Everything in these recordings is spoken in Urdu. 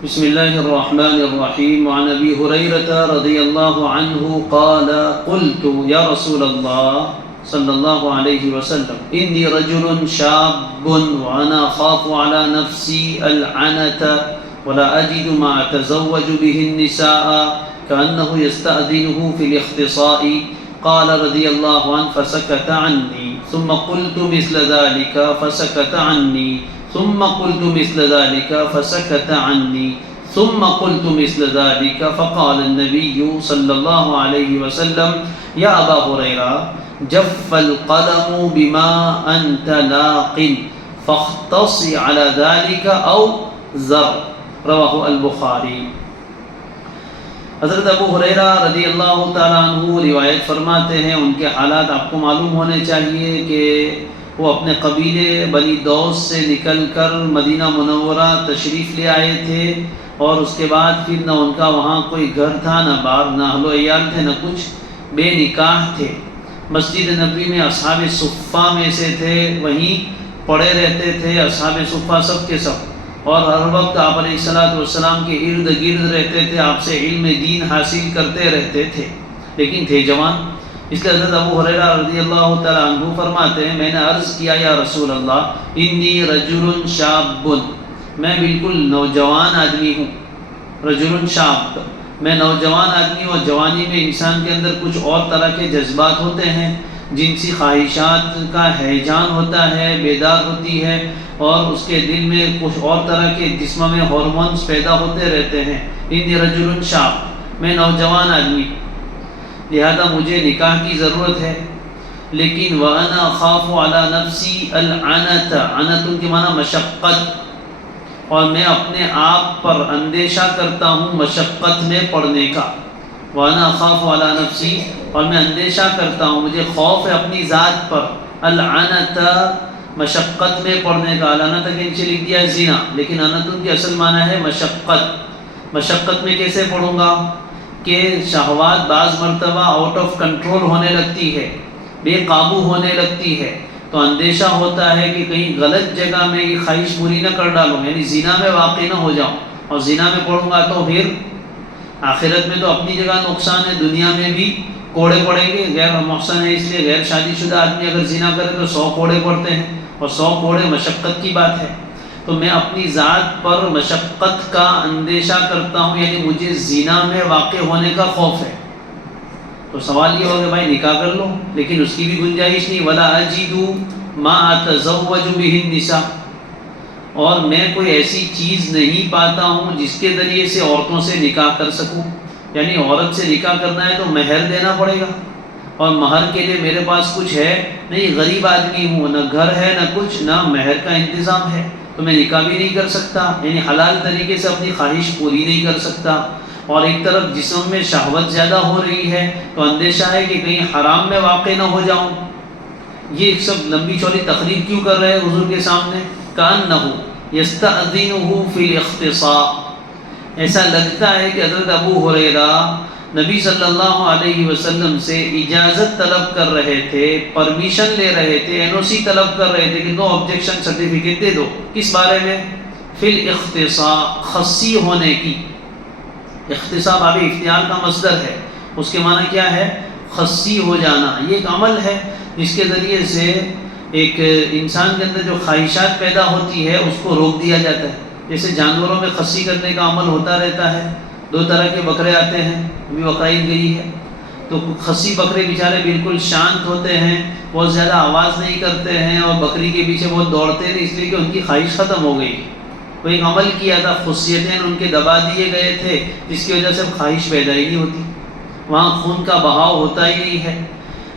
بسم الله الرحمن الرحيم. وعن أبي هريرة رضي الله عنه قال قلت يا رسول الله صلى الله عليه وسلم إني رجل شاب وأنا أخاف على نفسي العنة ولا أجد ما أتزوج به النساء كأنه يستأذنه في الاختصاء. قال رضي الله عنه فسكت عني ثم قلت مثل ذلك فسكت عني ثم قلت مثل ذلك فسكت عني ثم قلت مثل ذلك. فقال النبي صلى الله عليه وسلم يا أبا هريرة جف القلم بما أنت لاق فاختص على ذلك أو زر. رواہ البخاری. حضرت ابو ہریرہ رضی اللہ تعالیٰ عنہ روایت فرماتے ہیں، ان کے حالات آپ کو معلوم ہونے چاہیے کہ وہ اپنے قبیلے بنی دوس سے نکل کر مدینہ منورہ تشریف لے آئے تھے، اور اس کے بعد پھر نہ ان کا وہاں کوئی گھر تھا، نہ بار، نہ اہل و عیال تھے، نہ کچھ، بے نکاح تھے. مسجد نبوی میں اصحاب صفہ میں سے تھے، وہیں پڑے رہتے تھے اصحاب صفہ سب کے سب، اور ہر وقت آپ علیہ السلام کے ارد گرد رہتے تھے، آپ سے علم دین حاصل کرتے رہتے تھے، لیکن تھے جوان. اس لیے حضرت ابو ہریرہ رضی اللہ تعالیٰ عنہ فرماتے ہیں، میں نے عرض کیا یا رسول اللہ انی رجل شاب، میں بالکل نوجوان آدمی ہوں. رجل شاب، میں نوجوان آدمی ہوں. اور جوانی میں انسان کے اندر کچھ اور طرح کے جذبات ہوتے ہیں، جنسی خواہشات کا ہیجان ہوتا ہے، بیدار ہوتی ہے، اور اس کے دل میں کچھ اور طرح کے جسم میں ہارمونز پیدا ہوتے رہتے ہیں. انی رجل شاب، میں نوجوان آدمی، لہذا مجھے نکاح کی ضرورت ہے. لیکن وَأَنَا أَخَافُ عَلَى نَفْسِي الْعَنَةَ، عَنَةٌ کے معنی مشقت، اور میں اپنے آپ پر اندیشہ کرتا ہوں مشقت میں پڑنے کا. وَأَنَا أَخَافُ عَلَى نَفْسِي، اور میں اندیشہ کرتا ہوں، مجھے خوف ہے اپنی ذات پر. العنت، مشقت میں پڑنے کا. العنت کے نیچے لکھ دیا زنا، لیکن عنتن کی اصل معنی ہے مشقت. مشقت میں کیسے پڑھوں گا کہ شہوات بعض مرتبہ آؤٹ آف کنٹرول ہونے لگتی ہے، بے قابو ہونے لگتی ہے، تو اندیشہ ہوتا ہے کہ کہیں غلط جگہ میں یہ خواہش پوری نہ کر ڈالوں، یعنی زنا میں واقع نہ ہو جاؤں. اور زنا میں پڑھوں گا تو پھر آخرت میں تو اپنی جگہ نقصان ہے، دنیا میں بھی کوڑے پڑیں گے. غیر محسن ہے، اس لیے غیر شادی شدہ آدمی اگر زنا کرے تو 100 کوڑے پڑتے ہیں، اور 100 کوڑے مشقت کی بات ہے. تو میں اپنی ذات پر مشقت کا اندیشہ کرتا ہوں، یعنی مجھے زنا میں واقع ہونے کا خوف ہے. تو سوال یہ ہوگا بھائی نکاح کر لو، لیکن اس کی بھی گنجائش نہیں. ولا اجد ما اتزوج به النساء، اور میں کوئی ایسی چیز نہیں پاتا ہوں جس کے ذریعے سے عورتوں سے نکاح کر سکوں. یعنی عورت سے نکاح کرنا ہے تو مہر دینا پڑے گا، اور مہر کے لیے میرے پاس کچھ ہے نہیں، غریب آدمی ہوں، نہ گھر ہے نہ کچھ، نہ مہر کا انتظام ہے، تو میں نکاح بھی نہیں کر سکتا، یعنی حلال طریقے سے اپنی خواہش پوری نہیں کر سکتا. اور ایک طرف جسم میں شہوت زیادہ ہو رہی ہے، تو اندیشہ ہے کہ کہیں حرام میں واقع نہ ہو جاؤں. یہ سب لمبی چوڑی تقریر کیوں کر رہے ہیں حضور کے سامنے؟ کأنہ یستأذنہ فی الاختصاء، ایسا لگتا ہے کہ حضرت ابو ہریرہ نبی صلی اللہ علیہ وسلم سے اجازت طلب کر رہے تھے، پرمیشن لے رہے تھے، NOC طلب کر رہے تھے کہ نو آبجیکشن سرٹیفکیٹ دے دو. کس بارے میں؟ فی الاختصاء، خصی ہونے کی. اختصاء باب افتعال کا مصدر ہے، اس کے معنی کیا ہے؟ خصی ہو جانا. یہ ایک عمل ہے جس کے ذریعے سے ایک انسان کے اندر جو خواہشات پیدا ہوتی ہے اس کو روک دیا جاتا ہے. جیسے جانوروں میں خصی کرنے کا عمل ہوتا رہتا ہے. 2 طرح کے بکرے آتے ہیں، ابھی بقرعید گئی ہے، تو خصی بکرے بیچارے بالکل شانت ہوتے ہیں، بہت زیادہ آواز نہیں کرتے ہیں، اور بکری کے پیچھے بہت دوڑتے ہیں، اس لیے کہ ان کی خواہش ختم ہو گئی. وہ ایک عمل کیا تھا، خصیتیں ان کے دبا دیے گئے تھے، جس کی وجہ سے خواہش پیدا ہی نہیں ہوتی، وہاں خون کا بہاؤ ہوتا ہی نہیں ہے.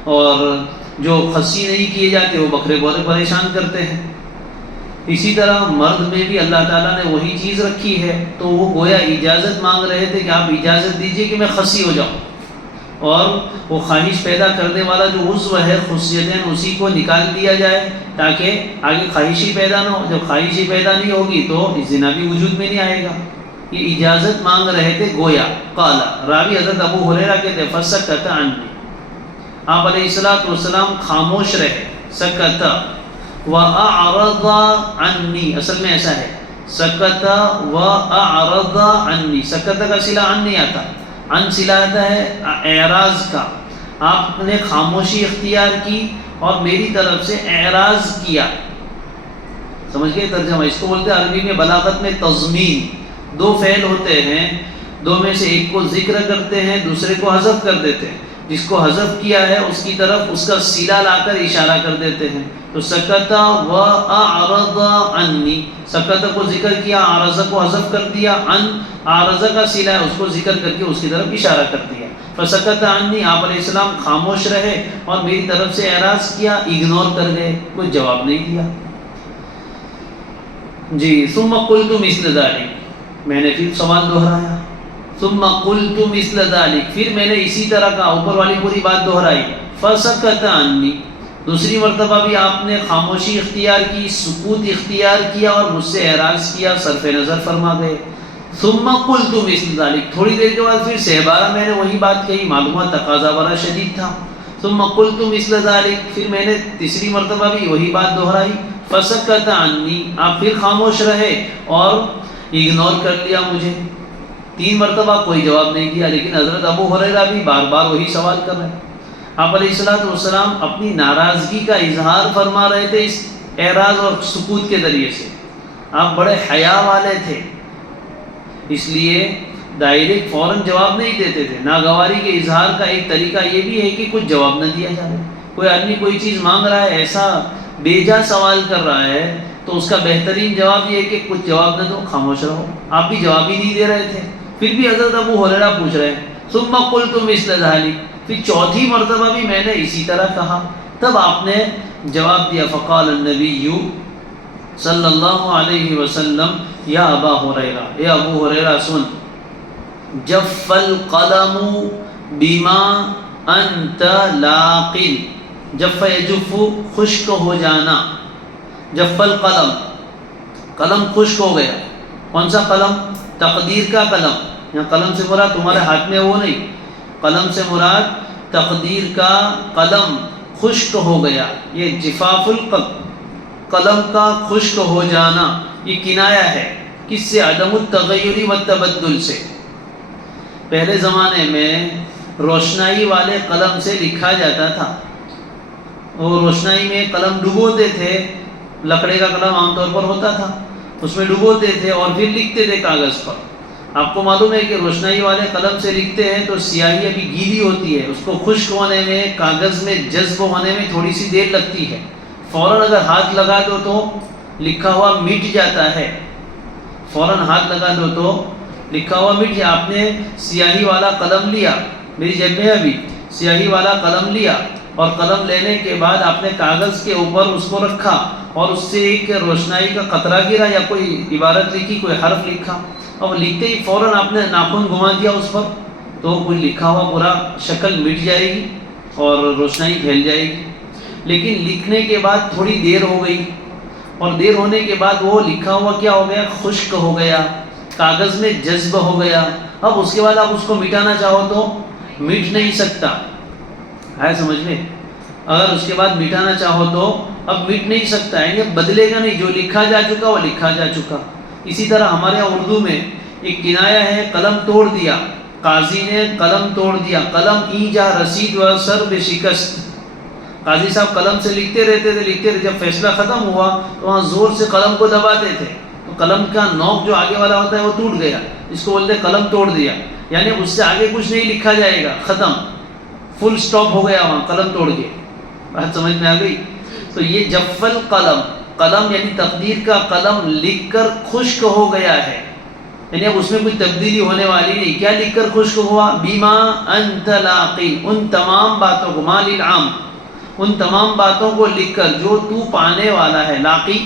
اور جو خصی نہیں کیے جاتے وہ بکرے بہت پریشان کرتے ہیں. اسی طرح مرد میں بھی اللہ تعالیٰ نے وہی چیز رکھی ہے، تو وہ گویا اجازت مانگ رہے تھے کہ آپ اجازت دیجئے کہ میں خصی ہو جاؤں، اور وہ خواہش پیدا کرنے والا جو عضو ہے خصیتیں، اسی کو نکال دیا جائے تاکہ آگے خواہش ہی پیدا نہ ہو. جب خواہش ہی پیدا نہیں ہوگی تو زنا بھی وجود میں نہیں آئے گا. یہ اجازت مانگ رہے تھے گویا. قال، راوی حضرت ابو ہریرہ کہتے ہیں فسکت عنی، آپ علیہ السلام خاموش رہے. سکت وَأَعْرَضَ عَنِّي، اصل میں ایسا ہے سکت و اعرض عنی، سکت کا صلہ عن نہیں آتا، عن صلہ آتا ہے اعراض کا، آپ نے خاموشی اختیار کی اور میری طرف سے اعراض کیا. سمجھ گئے ترجمہ؟ اس کو بولتے ہیں عربی میں بلاغت میں تضمین. دو فعل ہوتے ہیں، دو میں سے ایک کو ذکر کرتے ہیں، دوسرے کو حذف کر دیتے ہیں. جس کو حذف کیا ہے اس کی طرف اس کا صلہ لا کر اشارہ کر دیتے ہیں. تو سکت و اعرض عنی، سکت کو ذکر کیا، اعرض کو حذف کر دیا، عن اعرض کا صلہ ہے اس کو ذکر کر کے اس کی طرف اشارہ کر دیا. فسکت عنی، آپ علیہ السلام خاموش رہے اور میری طرف سے اعراض کیا، اگنور کر گئے، کوئی جواب نہیں دیا. جی. ثم قلت مثل ذلك، میں نے پھر سوال دہرایا. ثم قلت مثل ذلك، پھر میں نے اسی طرح کا اوپر والی پوری بات دہرائی. فسکت عنی، دوسری مرتبہ بھی آپ نے خاموشی اختیار کی، سکوت اختیار کیا اور مجھ سے اعراض کیا، صرف نظر فرما گئے. ثم قلت مثل ذلك، تھوڑی دیر کے بعد پھر سہبارہ میں نے وہی بات کہی، معلومات تقاضا بڑا شدید تھا. ثم قلت مثل ذلك، پھر میں نے تیسری مرتبہ بھی وہی بات دہرائی. فسکت عنی، آپ پھر خاموش رہے اور اگنور کر لیا مجھے. 3 مرتبہ کوئی جواب نہیں دیا. لیکن حضرت ابو ہریرہ بھی بار بار وہی سوال کر رہے ہیں. آپ علیہ السلام اپنی ناراضگی کا اظہار فرما رہے تھے اس اعراض اور سکوت کے ذریعے سے. آپ بڑے حیا والے تھے، اس لیے ڈائریکٹ فوراً جواب نہیں دیتے تھے. ناگواری کے اظہار کا ایک طریقہ یہ بھی ہے کہ کچھ جواب نہ دیا جائے. کوئی آدمی کوئی چیز مانگ رہا ہے، ایسا بیجا سوال کر رہا ہے، تو اس کا بہترین جواب یہ ہے کہ کچھ جواب نہ دو، خاموش رہو. آپ بھی جواب ہی نہیں دے رہے تھے، پھر بھی حضرت ابو ہریرہ پوچھ رہے ہیں. ثم قلت مثل ذلك، پھر چوتھی مرتبہ بھی میں نے اسی طرح کہا. تب آپ نے جواب دیا. فقال النبی صلی اللہ علیہ وسلم یا ابا ہریرہ، اے ابو ہریرہ سن، جف القلم بما انت لاق، جف یجف خشک ہو جانا، جف القلم، قلم خشک ہو گیا. کون سا قلم؟ تقدیر کا قلم. یہاں قلم سے مراد تمہارے ہاتھ میں وہ نہیں، قلم سے مراد تقدیر کا قلم خشک ہو گیا. یہ جفاف القلم کا خشک ہو جانا یہ کنایا ہے کس سے؟ عدم التغیر والتبدل سے. پہلے زمانے میں روشنائی والے قلم سے لکھا جاتا تھا، اور روشنائی میں قلم ڈبوتے تھے، لکڑے کا قلم عام طور پر ہوتا تھا، اس میں ڈبوتے تھے اور پھر لکھتے تھے کاغذ پر. آپ کو معلوم ہے کہ روشنائی والے قلم سے لکھتے ہیں تو سیاہی ابھی گیلی ہوتی ہے، اس کو خشک ہونے میں، کاغذ میں جذب ہونے میں تھوڑی سی دیر لگتی ہے. فوراً اگر ہاتھ لگا دو تو لکھا ہوا مٹ جاتا ہے، فوراً ہاتھ لگا دو تو لکھا ہوا مٹ جاتا. آپ نے سیاہی والا قلم لیا، میری جیب میں ابھی سیاہی والا قلم لیا، اور قلم لینے کے بعد آپ نے کاغذ کے اوپر اس کو رکھا اور اس سے ایک روشنائی کا قطرہ گرا یا کوئی عبارت لکھی، کوئی حرف لکھا، اور لکھتے ہی فوراً آپ نے ناخن گھما دیا اس پر، تو کوئی لکھا ہوا پورا شکل مٹ جائے گی اور روشنائی پھیل جائے گی. لیکن لکھنے کے بعد تھوڑی دیر ہو گئی، اور دیر ہونے کے بعد وہ لکھا ہوا کیا ہو گیا؟ خشک ہو گیا، کاغذ میں جذب ہو گیا. اب اس کے بعد آپ اس کو مٹانا چاہو تو مٹ نہیں سکتا ہے، سمجھ میں؟ اگر اس کے بعد مٹانا چاہو تو اب مٹ نہیں سکتا ہے، یہ بدلے گا نہیں. جو لکھا جا چکا وہ لکھا جا چکا. اسی طرح ہمارے یہاں اردو میں ایک کنایا ہے، قلم توڑ دیا، قاضی نے قلم توڑ دیا. قلم ایجا رسید و سر بے شکست. قاضی صاحب قلم سے لکھتے رہتے تھے، جب فیصلہ ختم ہوا تو وہاں زور سے قلم کو دباتے تھے، تو قلم کا نوک جو آگے والا ہوتا ہے وہ ٹوٹ گیا. اس کو بولتے قلم توڑ دیا، یعنی اس سے آگے کچھ نہیں لکھا جائے گا، ختم، فل سٹاپ ہو گیا وہاں قلم توڑ کے. بات سمجھ میں آ گئی؟ تو یہ جف القلم، قلم یعنی تقدیر کا قلم لکھ کر خشک ہو گیا ہے، یعنی اب اس میں کوئی تبدیلی ہونے والی نہیں. کیا لکھ کر خشک ہوا؟ بیما انت لاقی، ان تمام باتوں کو، مال العام، ان تمام باتوں کو لکھ کر جو تو پانے والا ہے. لاقی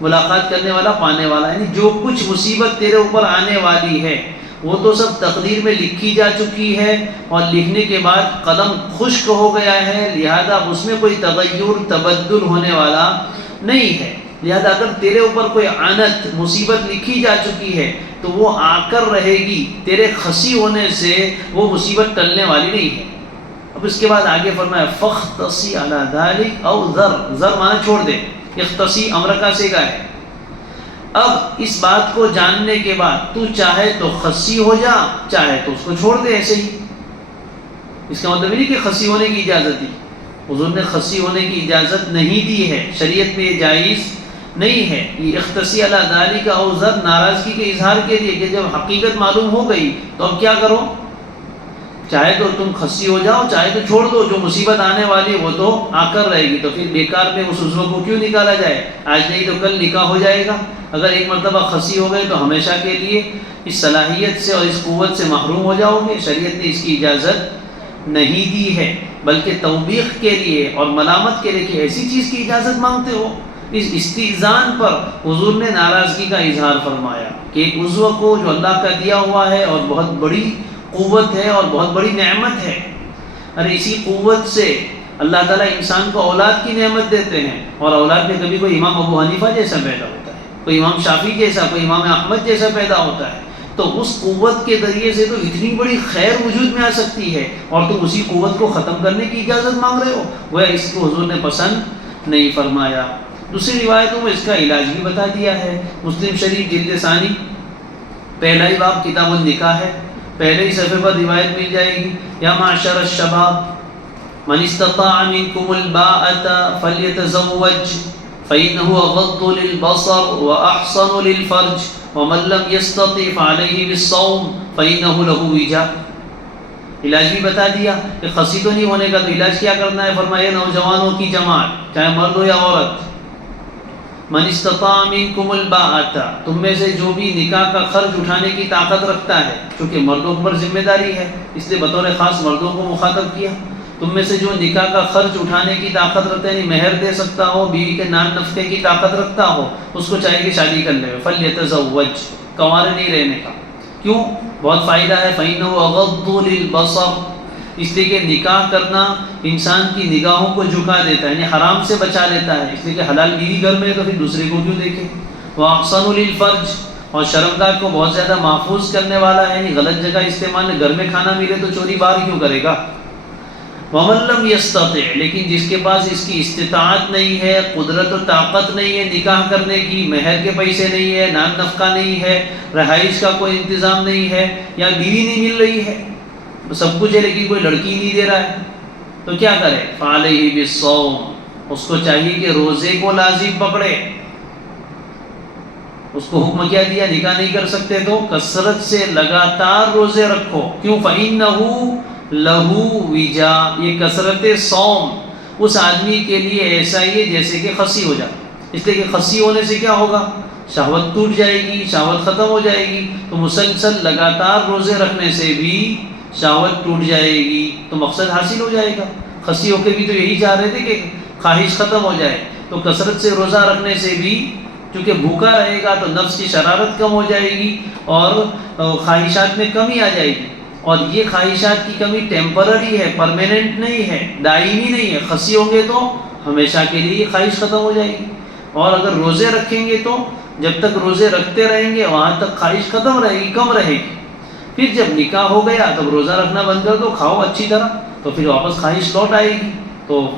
ملاقات کرنے والا، پانے والا، یعنی جو کچھ مصیبت تیرے اوپر آنے والی ہے وہ تو سب تقدیر میں لکھی جا چکی ہے، اور لکھنے کے بعد قلم خشک ہو گیا ہے، لہذا اس میں کوئی تغیر تبدل ہونے والا نہیں ہے. لہذا اگر تیرے اوپر کوئی عنت مصیبت لکھی جا چکی ہے تو وہ آ کر رہے گی، تیرے خسی ہونے سے وہ مصیبت ٹلنے والی نہیں ہے. اب اس کے بعد آگے فرمایا فاختصی علی ذلک او ذر، ذر معنی چھوڑ دے، اختصی امر کا صیغہ ہے. اب اس بات کو جاننے کے بعد تو چاہے تو خصی ہو جا، چاہے تو اس کو چھوڑ دے ایسے ہی۔ اس کا مطلب نہیں کہ خصی ہونے کی اجازت دی، حضور نے خصی ہونے کی اجازت نہیں دی ہے، شریعت میں یہ جائز نہیں ہے۔ یہ اختصی علی ذالک او ذر، ناراضگی کے اظہار کے لیے کہ جب حقیقت معلوم ہو گئی تو اب کیا کرو، چاہے تو تم خصی ہو جاؤ، چاہے تو چھوڑ دو، جو مصیبت آنے والی وہ تو آ کر رہے گی، تو پھر بیکار میں اس عضو کو کیوں نکالا جائے، آج نہیں تو کل نکاح ہو جائے گا۔ اگر ایک مرتبہ خصی ہو گئے تو ہمیشہ کے لیے اس صلاحیت سے اور اس قوت سے محروم ہو جاؤ گے۔ شریعت نے اس کی اجازت نہیں دی ہے، بلکہ توبیخ کے لیے اور ملامت کے لیے کہ ایسی چیز کی اجازت مانگتے ہو۔ اس استئذان پر حضور نے ناراضگی کا اظہار فرمایا کہ ایک عضو کو جو اللہ کا دیا ہوا ہے اور بہت بڑی قوت ہے اور بہت بڑی نعمت ہے، ارے اسی قوت سے اللہ تعالیٰ انسان کو اولاد کی نعمت دیتے ہیں، اور اولاد میں کبھی کوئی امام ابو حنیفہ جیسا پیدا ہوتا ہے، کوئی امام شافعی جیسا، کوئی امام احمد جیسا پیدا ہوتا ہے، تو اس قوت کے ذریعے سے تو اتنی بڑی خیر وجود میں آ سکتی ہے، اور تم اسی قوت کو ختم کرنے کی اجازت مانگ رہے ہو، وہ اس کو حضور نے پسند نہیں فرمایا۔ دوسری روایتوں میں اس کا علاج بھی بتا دیا ہے۔ مسلم شریف جلد ثانی پہلا ہی باب کتاب النکاح ہے، پہلے ہی صفحے پر روایت مل جائے گی، یا معشر الشباب من استطاع منکم الباءۃ فلیتزوج فإنه أغض للبصر وأحصن للفرج ومن لم يستطع فعليه بالصوم فإنه له وجاء۔ علاج بھی بتا دیا کہ خصی تو نہیں ہونے کا، تو علاج کیا کرنا ہے، فرمایا نوجوانوں کی جماعت چاہے مرد ہو یا عورت، من استطاع منکم الباءۃ، تم میں سے جو بھی نکاح کا خرچ اٹھانے کی طاقت رکھتا ہے، چونکہ مردوں پر ذمہ داری ہے اس لیے بطور خاص مردوں کو مخاطب کیا، تم میں سے جو نکاح کا خرچ اٹھانے کی طاقت رکھتا ہے، یعنی مہر دے سکتا ہو، بیوی کے نان نفقے کی طاقت رکھتا ہو، اس کو چاہیے کہ شادی کر لے، فلیتزوج، کنوارے نہیں رہنے کا۔ کیوں؟ بہت فائدہ ہے، فإنه أغض للبصر، اس لیے کہ نکاح کرنا انسان کی نگاہوں کو جھکا دیتا ہے، یعنی حرام سے بچا لیتا ہے، اس لیے کہ حلال بیوی گھر میں ہے تو پھر دوسرے کو کیوں دیکھے۔ وأحصن للفرج، اور شرمگاہ کو بہت زیادہ محفوظ کرنے والا ہے، یعنی غلط جگہ استعمال، گھر میں کھانا ملے تو چوری باہر کیوں کرے گا۔ ومن لم يستطع، لیکن جس کے پاس اس کی استطاعت نہیں ہے، قدرت و طاقت نہیں ہے نکاح کرنے کی، مہر کے پیسے نہیں ہے، نان نفقہ نہیں ہے، رہائش کا کوئی انتظام نہیں ہے، یا بیوی نہیں مل رہی ہے، سب کچھ ہے لیکن کوئی لڑکی نہیں دے رہا ہے، تو کیا کرے، فعلیہ بالصوم، اس کو چاہیے کہ روزے کو لازم پکڑے۔ اس کو حکم کیا دیا، نکاح نہیں کر سکتے تو کثرت سے لگاتار روزے رکھو۔ کیوں؟ فإنہ لہو وجا، یہ کثرت صوم اس آدمی کے لیے ایسا ہی ہے جیسے کہ خصی ہو جائے، اس لیے کہ خصی ہونے سے کیا ہوگا، شہوت ٹوٹ جائے گی، شہوت ختم ہو جائے گی، تو مسلسل لگاتار روزے رکھنے سے بھی شہوت ٹوٹ جائے گی، تو مقصد حاصل ہو جائے گا۔ خصی ہو کے بھی تو یہی چاہ رہے تھے کہ خواہش ختم ہو جائے، تو کثرت سے روزہ رکھنے سے بھی چونکہ بھوکا رہے گا تو نفس کی شرارت کم ہو جائے گی اور خواہشات میں کمی آ جائے گی، اور یہ خواہشات کی کمی ٹیمپرری ہے، پرماننٹ نہیں ہے، دائمی نہیں ہے۔ خصی ہوں گے تو ہمیشہ کے لیے یہ خواہش ختم ہو جائے گی، اور اگر روزے رکھیں گے تو جب تک روزے رکھتے رہیں گے وہاں تک خواہش ختم رہے گی، کم رہے گی۔ پھر جب نکاح ہو گیا تب روزہ رکھنا بند کر دو، کھاؤ اچھی طرح، تو پھر واپس خواہش لوٹ آئے گی۔ تو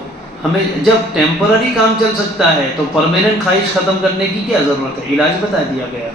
ہمیں جب ٹیمپرری کام چل سکتا ہے تو پرماننٹ خواہش ختم کرنے کی کیا ضرورت ہے، علاج بتا دیا گیا۔